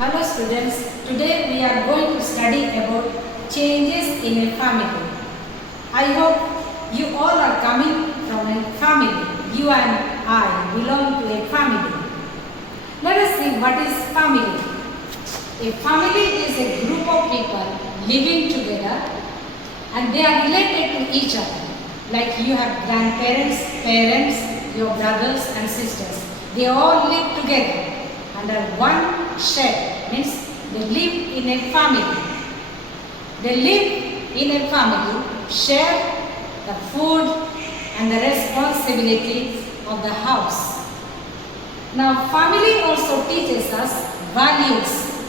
Hello students, today we are going to study about changes in a family. I hope you all are coming from a family. You and I belong to a family. Let us see what is family. A family is a group of people living together and they are related to each other. Like you have grandparents, parents, your brothers and sisters. They all live together under one shed, means they live in a family. They live in a family, share the food and the responsibilities of the house. Now family also teaches us values,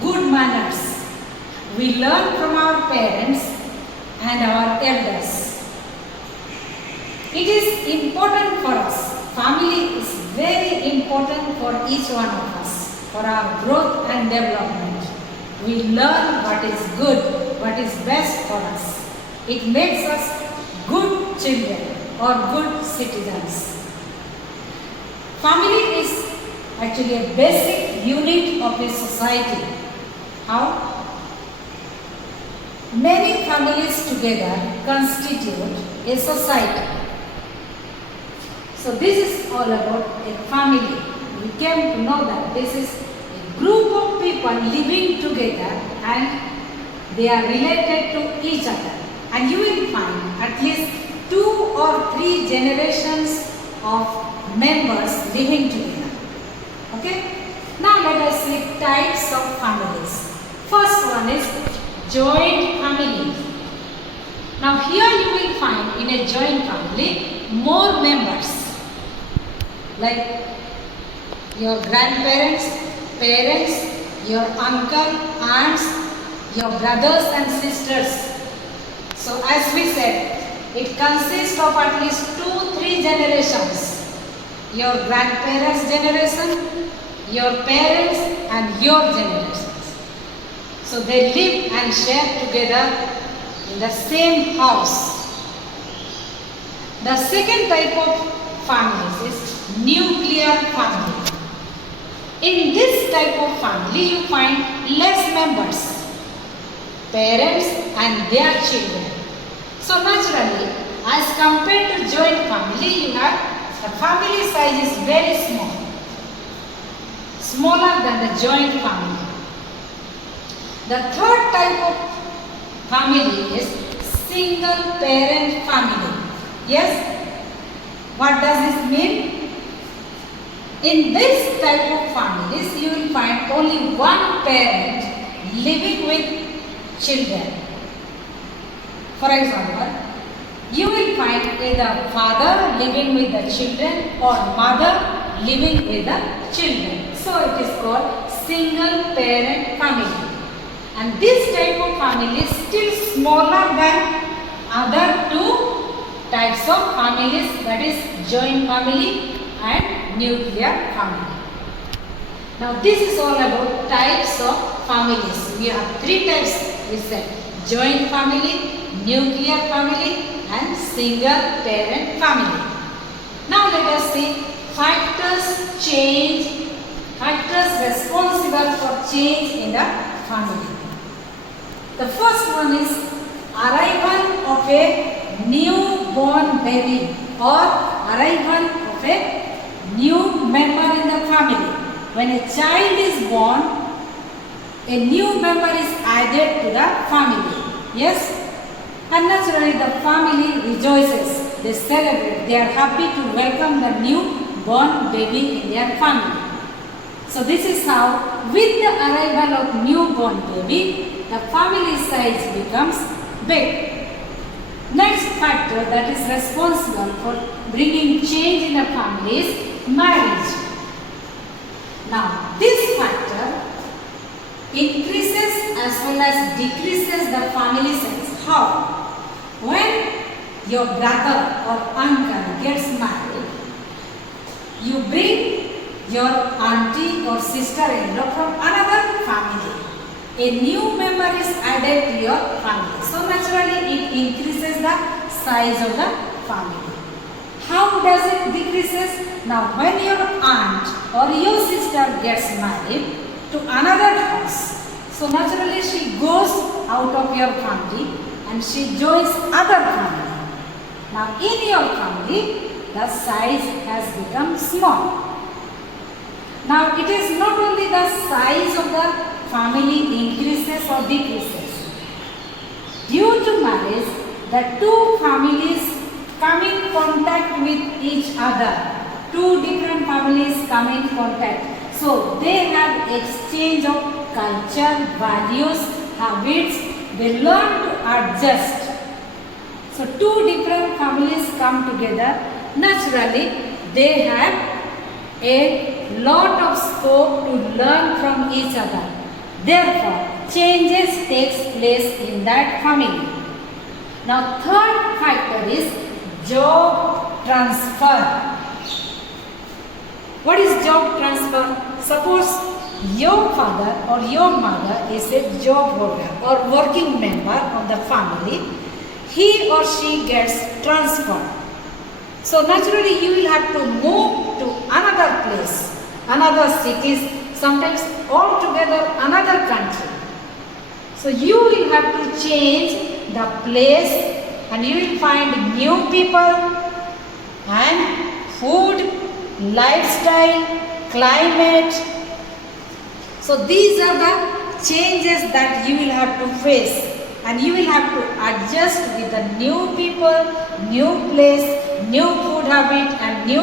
good manners. We learn from our parents and our elders. It is important for us. Family is very important for each one of us, for our growth and development. We learn what is good, what is best for us. It makes us good children or good citizens. Family is actually a basic unit of a society. How? Many families together constitute a society. So this is all about a family. We came to know that this is a group of people living together and they are related to each other. And you will find at least 2 or 3 generations of members living together. Okay? Now let us see types of families. First one is joint family. Now here you will find in a joint family more members. Like your grandparents, parents, your uncle, aunts, your brothers and sisters. So as we said, it consists of at least 2-3 generations. Your grandparents' generation, your parents and your generations. So they live and share together in the same house. The second type of families is nuclear family. In this type of family you find less members, parents and their children. So naturally, as compared to joint family, you have the family size is very small, smaller than the joint family. The third type of family is single parent family. Yes? What does this mean? In this type of families, you will find only one parent living with children. For example, you will find either father living with the children or mother living with the children. So it is called single parent family. And this type of family is still smaller than other 2 types of families, that is joint family and nuclear family. Now this is all about types of families. We have 3 types, we said: joint family, nuclear family and single parent family. Now let us see factors responsible for change in the family. The first one is arrival of a newborn baby or arrival of a new member in the family. When a child is born, a new member is added to the family. Yes? And naturally the family rejoices. They celebrate. They are happy to welcome the newborn baby in their family. So this is how, with the arrival of newborn baby, the family size becomes big. Next factor that is responsible for bringing change in the family is marriage. Now, this factor increases as well as decreases the family size. How? When your brother or uncle gets married, you bring your auntie or sister-in-law from another family. A new member is added to your family. So naturally it increases the size of the family. How does it decreases? Now when your aunt or your sister gets married, to another house. So naturally she goes out of your family and she joins other family. Now in your family, the size has become small. Now it is not only the size of the family increases or decreases. Due to marriage, the two families come in contact with each other. Two different families come in contact. So they have exchange of culture, values, habits. They learn to adjust. So two different families come together. Naturally, they have a lot of scope to learn from each other. Therefore, changes takes place in that family. Now, third factor is job transfer. What is job transfer? Suppose your father or your mother is a job worker or working member of the family. He or she gets transferred. So naturally you will have to move to another place, another cities, sometimes altogether another country. So you will have to change the place and you will find new people and food, lifestyle, climate. So these are the changes that you will have to face and you will have to adjust with the new people, new place, new food habit and new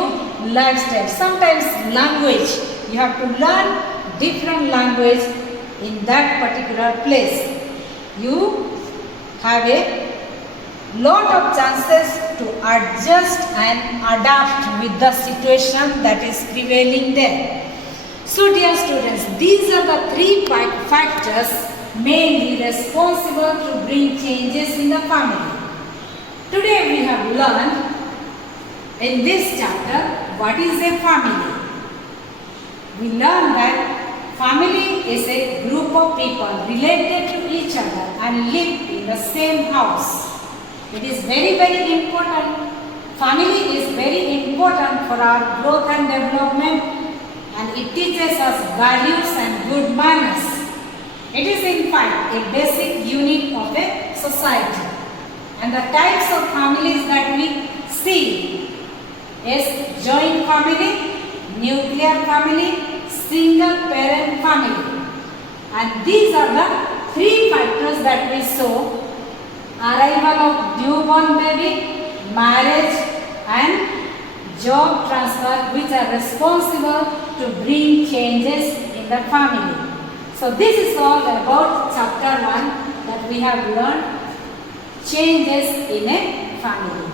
lifestyle. Sometimes language, you have to learn different language in that particular place. You have a lot of chances to adjust and adapt with the situation that is prevailing there. So dear students, these are the three factors mainly responsible to bring changes in the family. Today we have learned in this chapter what is a family. We learned that family is a group of people related to each other and live in the same house. It is very, very important. Family is very important for our growth and development and it teaches us values and good manners. It is in fact a basic unit of a society. And the types of families that we see is joint family, nuclear family, single parent family. And these are the three factors that we saw: arrival of newborn baby, marriage and job transfer, which are responsible to bring changes in the family. So this is all about chapter 1 that we have learned, changes in a family.